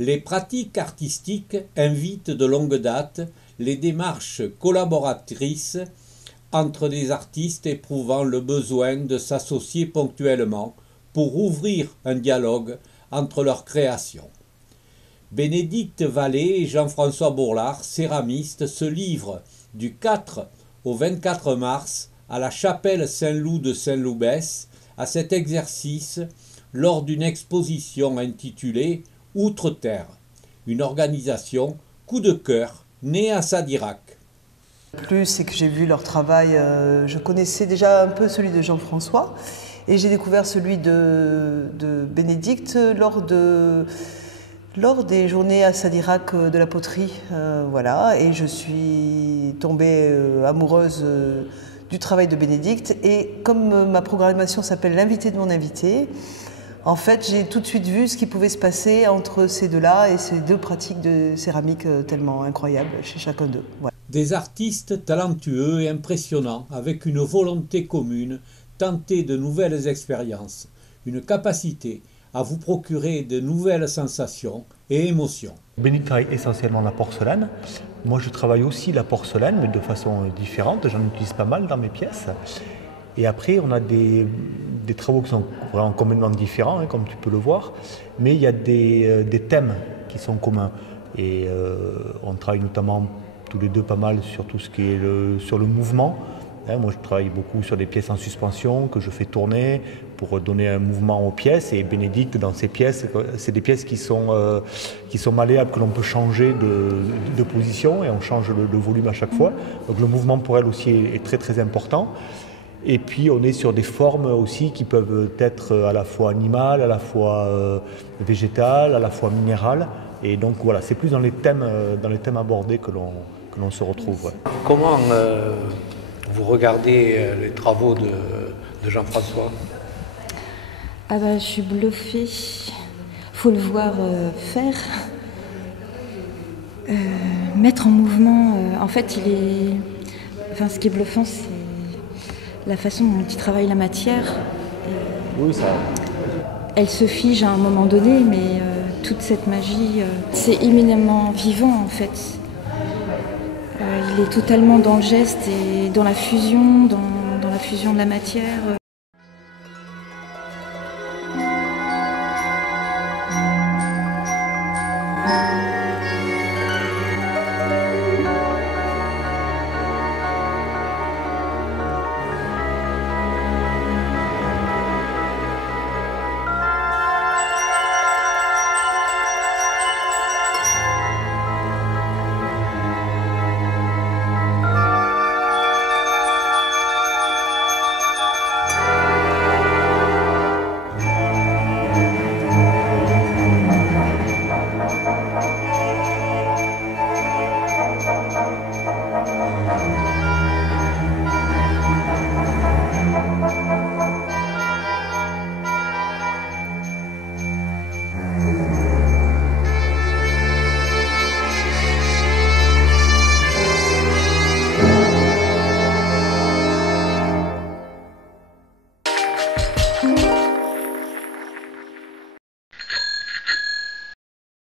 Les pratiques artistiques invitent de longue date les démarches collaboratrices entre des artistes éprouvant le besoin de s'associer ponctuellement pour ouvrir un dialogue entre leurs créations. Bénédicte Vallée et Jean-François Bourlard, céramistes, se livrent du 4 au 24 mars à la chapelle Saint-Loup de Saint-Loubès à cet exercice lors d'une exposition intitulée « Outre-Terre », une organisation coup de cœur née à Sadirac. Plus, c'est que j'ai vu leur travail, je connaissais déjà un peu celui de Jean-François et j'ai découvert celui de Bénédicte lors des journées à Sadirac de la poterie. Voilà, et je suis tombée amoureuse du travail de Bénédicte et comme ma programmation s'appelle l'invité de mon invité, en fait j'ai tout de suite vu ce qui pouvait se passer entre ces deux-là et ces deux pratiques de céramique tellement incroyables chez chacun d'eux. Voilà. Des artistes talentueux et impressionnants, avec une volonté commune, tenter de nouvelles expériences, une capacité à vous procurer de nouvelles sensations et émotions. Bénédicte travaille essentiellement la porcelaine. Moi, je travaille aussi la porcelaine, mais de façon différente. J'en utilise pas mal dans mes pièces. Et après, on a des travaux qui sont vraiment complètement différents, hein, comme tu peux le voir. Mais il y a des thèmes qui sont communs. Et on travaille notamment tous les deux pas mal sur tout ce qui est sur le mouvement. Moi, je travaille beaucoup sur des pièces en suspension que je fais tourner pour donner un mouvement aux pièces. Et Bénédicte, dans ses pièces, c'est des pièces qui sont malléables, que l'on peut changer de position et on change le volume à chaque fois. Donc le mouvement pour elle aussi est très très important. Et puis on est sur des formes aussi qui peuvent être à la fois animales, à la fois végétales, à la fois minérales. Et donc voilà, c'est plus dans les thèmes abordés que l'on se retrouve. Ouais. Comment vous regardez les travaux de Jean-François? Ah bah, je suis bluffée. Faut le voir faire. Mettre en mouvement. En fait, ce qui est bluffant, c'est la façon dont il travaille la matière. Oui, ça. Elle se fige à un moment donné, mais toute cette magie, c'est éminemment vivant en fait. Il est totalement dans le geste et dans la fusion, dans la fusion de la matière.